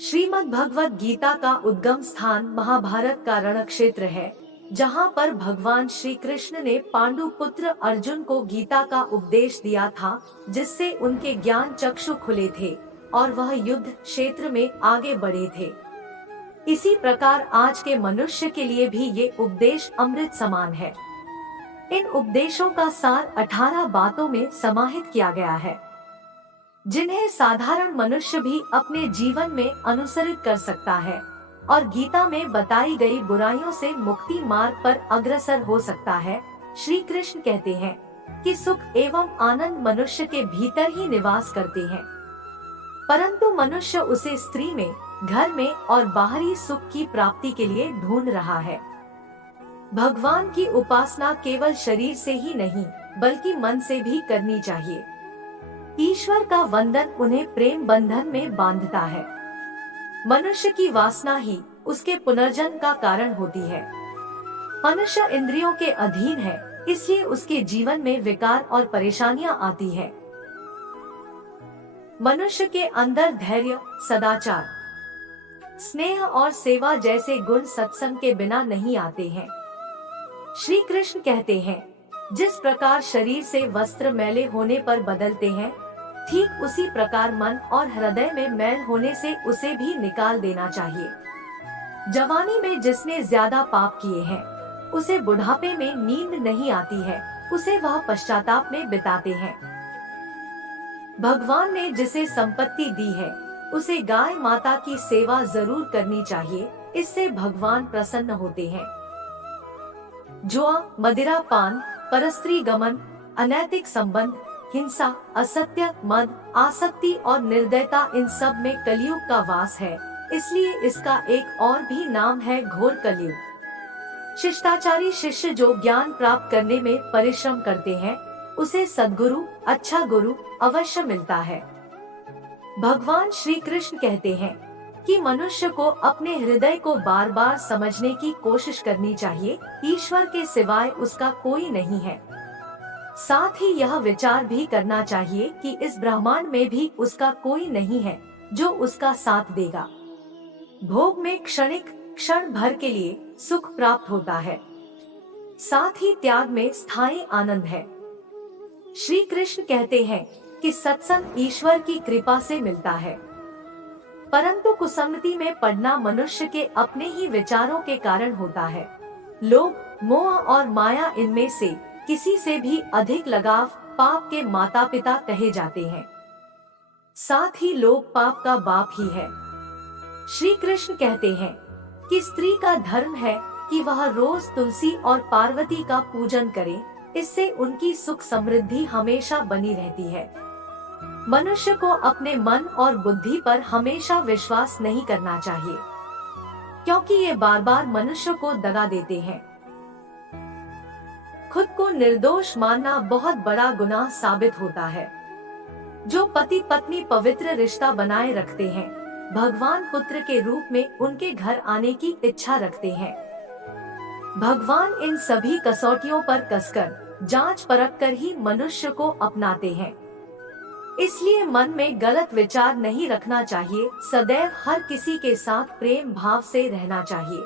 श्रीमद् भगवत गीता का उद्गम स्थान महाभारत का रण क्षेत्र है, जहाँ पर भगवान श्री कृष्ण ने पांडु पुत्र अर्जुन को गीता का उपदेश दिया था, जिससे उनके ज्ञान चक्षु खुले थे और वह युद्ध क्षेत्र में आगे बढ़े थे। इसी प्रकार आज के मनुष्य के लिए भी ये उपदेश अमृत समान है। इन उपदेशों का सार 18 बातों में समाहित किया गया है, जिन्हें साधारण मनुष्य भी अपने जीवन में अनुसरित कर सकता है और गीता में बताई गई बुराइयों से मुक्ति मार्ग पर अग्रसर हो सकता है। श्री कृष्ण कहते हैं कि सुख एवं आनंद मनुष्य के भीतर ही निवास करते हैं, परंतु मनुष्य उसे स्त्री में, घर में और बाहरी सुख की प्राप्ति के लिए ढूंढ रहा है। भगवान की उपासना केवल शरीर से ही नहीं बल्कि मन से भी करनी चाहिए। ईश्वर का वंदन उन्हें प्रेम बंधन में बांधता है। मनुष्य की वासना ही उसके पुनर्जन्म का कारण होती है। मनुष्य इंद्रियों के अधीन है, इसलिए उसके जीवन में विकार और परेशानियां आती है। मनुष्य के अंदर धैर्य, सदाचार, स्नेह और सेवा जैसे गुण सत्संग के बिना नहीं आते हैं। श्री कृष्ण कहते हैं, जिस प्रकार शरीर से वस्त्र मैले होने पर बदलते हैं, ठीक उसी प्रकार मन और हृदय में मैल होने से उसे भी निकाल देना चाहिए। जवानी में जिसने ज्यादा पाप किए हैं, उसे बुढ़ापे में नींद नहीं आती है, उसे वह पश्चाताप में बिताते हैं। भगवान ने जिसे संपत्ति दी है, उसे गाय माता की सेवा जरूर करनी चाहिए, इससे भगवान प्रसन्न होते हैं। जुआ, मदिरा पान, परस्त्री गमन, अनैतिक संबंध, हिंसा, असत्य, मद, आसक्ति और निर्दयता, इन सब में कलयुग का वास है, इसलिए इसका एक और भी नाम है घोर कलयुग। शिष्टाचारी शिष्य जो ज्ञान प्राप्त करने में परिश्रम करते हैं, उसे सद्गुरु, अच्छा गुरु अवश्य मिलता है। भगवान श्री कृष्ण कहते हैं कि मनुष्य को अपने हृदय को बार बार समझने की कोशिश करनी चाहिए, ईश्वर के सिवाय उसका कोई नहीं है। साथ ही यह विचार भी करना चाहिए कि इस ब्रह्मांड में भी उसका कोई नहीं है जो उसका साथ देगा। भोग में क्षणिक, क्षण भर के लिए सुख प्राप्त होता है, साथ ही त्याग में स्थायी आनंद है। श्री कृष्ण कहते हैं कि सत्संग ईश्वर की कृपा से मिलता है, परंतु कुसंगति में पड़ना मनुष्य के अपने ही विचारों के कारण होता है। लोभ, मोह और माया, इनमें से किसी से भी अधिक लगाव पाप के माता पिता कहे जाते हैं। साथ ही लोभ पाप का बाप ही है। श्री कृष्ण कहते हैं कि स्त्री का धर्म है कि वह रोज तुलसी और पार्वती का पूजन करे, इससे उनकी सुख समृद्धि हमेशा बनी रहती है। मनुष्य को अपने मन और बुद्धि पर हमेशा विश्वास नहीं करना चाहिए, क्योंकि ये बार बार मनुष्य को दगा देते हैं। खुद को निर्दोष मानना बहुत बड़ा गुनाह साबित होता है। जो पति पत्नी पवित्र रिश्ता बनाए रखते हैं, भगवान पुत्र के रूप में उनके घर आने की इच्छा रखते हैं। भगवान इन सभी कसौटियों पर कसकर, जांच परख कर ही मनुष्य को अपनाते हैं। इसलिए मन में गलत विचार नहीं रखना चाहिए, सदैव हर किसी के साथ प्रेम भाव से रहना चाहिए।